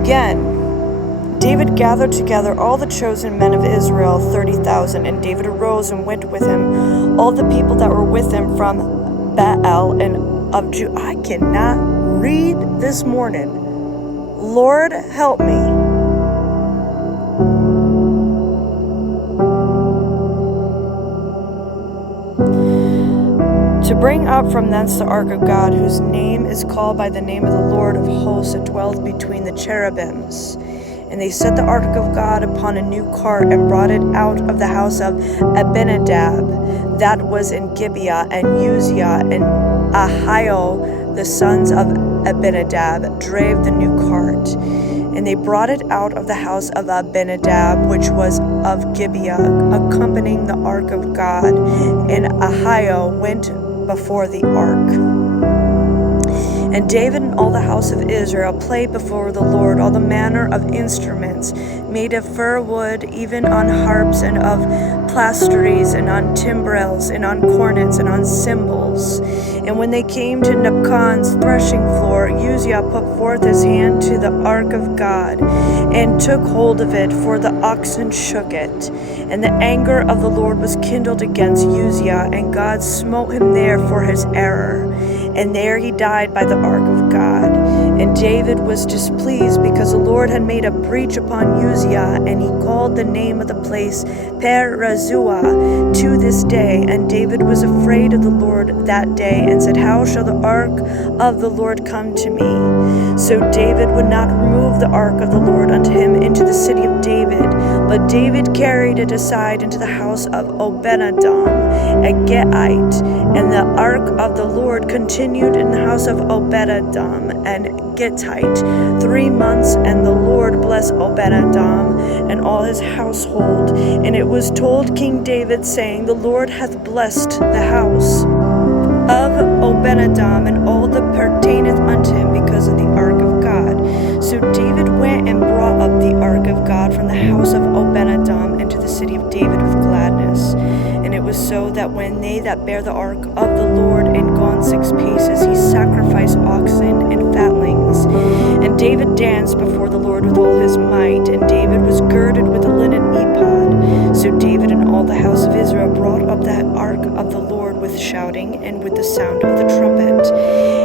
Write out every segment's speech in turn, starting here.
Again, David gathered together all the chosen men of Israel, 30,000, and David arose and went with him all the people that were with him from Baal and of Judah. I cannot read this morning. Lord, help me. To bring up from thence the ark of God, whose name is called by the name of the Lord of hosts, that dwelleth between the cherubims. And they set the ark of God upon a new cart, and brought it out of the house of Abinadab, that was in Gibeah, and Uzziah and Ahio, the sons of Abinadab, drave the new cart. And they brought it out of the house of Abinadab, which was of Gibeah, accompanying the ark of God. And Ahio went before the ark. And David and all the house of Israel played before the Lord all the manner of instruments made of fir wood, even on harps, and of plasteries, and on timbrels, and on cornets, and on cymbals. And when they came to Nachon's threshing floor, Uzziah put forth his hand to the ark of God, and took hold of it, for the oxen shook it. And the anger of the Lord was kindled against Uzziah, and God smote him there for his error. And there he died by the ark of God. And David was displeased, because the Lord had made a breach upon Uzziah, and he called the name of the place Perazua to this day. And David was afraid of the Lord that day, and said, How shall the ark of the Lord come to me? So David would not remove the ark of the Lord unto him into the city of David, but David carried it aside into the house of Obed-Edom, a Gitite. And the ark of the Lord continued in the house of Obed-Edom and Gittite 3 months, and the Lord blessed Obed-Edom and all his household. And it was told King David, saying, The Lord hath blessed the house of Obed-Edom and all that pertaineth unto him, because of the ark of God. So David went and brought up the ark of God from the house of Obed-Edom into the city of David with gladness. And it was so that when they that bear the ark of the Lord and gone 6 paces, he sacrificed oxen and fatlings. And David danced before the Lord with all his might, and David was girded with a linen ephod. So David and all the house of Israel brought up the ark of the Lord with shouting and with the sound of the trumpet.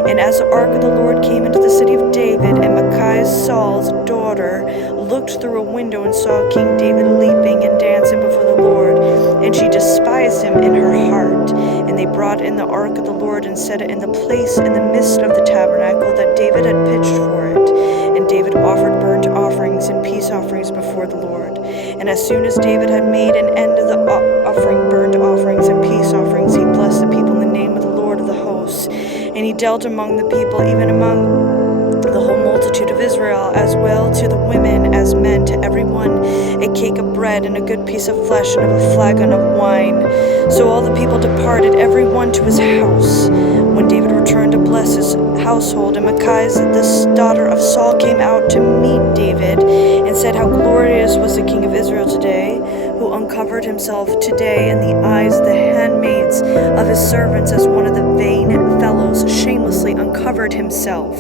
And as the ark of the Lord came into the city of David, and Michal, Saul's daughter, looked through a window and saw King David leaping and dancing before the Lord, and she despised him in her heart. And they brought in the ark of the Lord and set it in the place in the midst of the tabernacle that David had pitched for it. And David offered burnt offerings and peace offerings before the Lord. And as soon as David had made an end of the offering burnt offerings and peace offerings, he blessed the people in the name of the Lord of the hosts. And he dealt among the people, even among the whole multitude of Israel, as well to the women as men, to every one a cake of bread and a good piece of flesh and a flagon of wine. So all the people departed, every one to his house. When David returned to bless his household, and Michal, the daughter of Saul, came out to meet David, and said, How glorious was the king of Israel today, who uncovered himself today in the eyes of the handmaids of his servants, as one of the vain fellows shamelessly uncovered himself.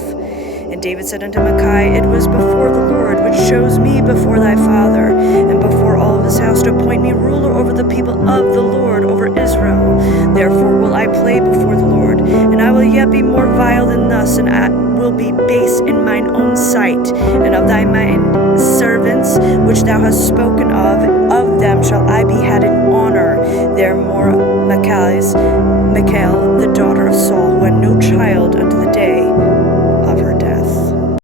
And David said unto Michal, It was before the Lord, which chose me before thy father, and before all of his house, to appoint me ruler over the people of the Lord, over Israel. Therefore will I play before the Lord, and I will yet be more vile than thus, and I will be base in mine own sight. And of thy mine servants, which thou hast spoken of them shall I be had in honor. Therefore Michal, the daughter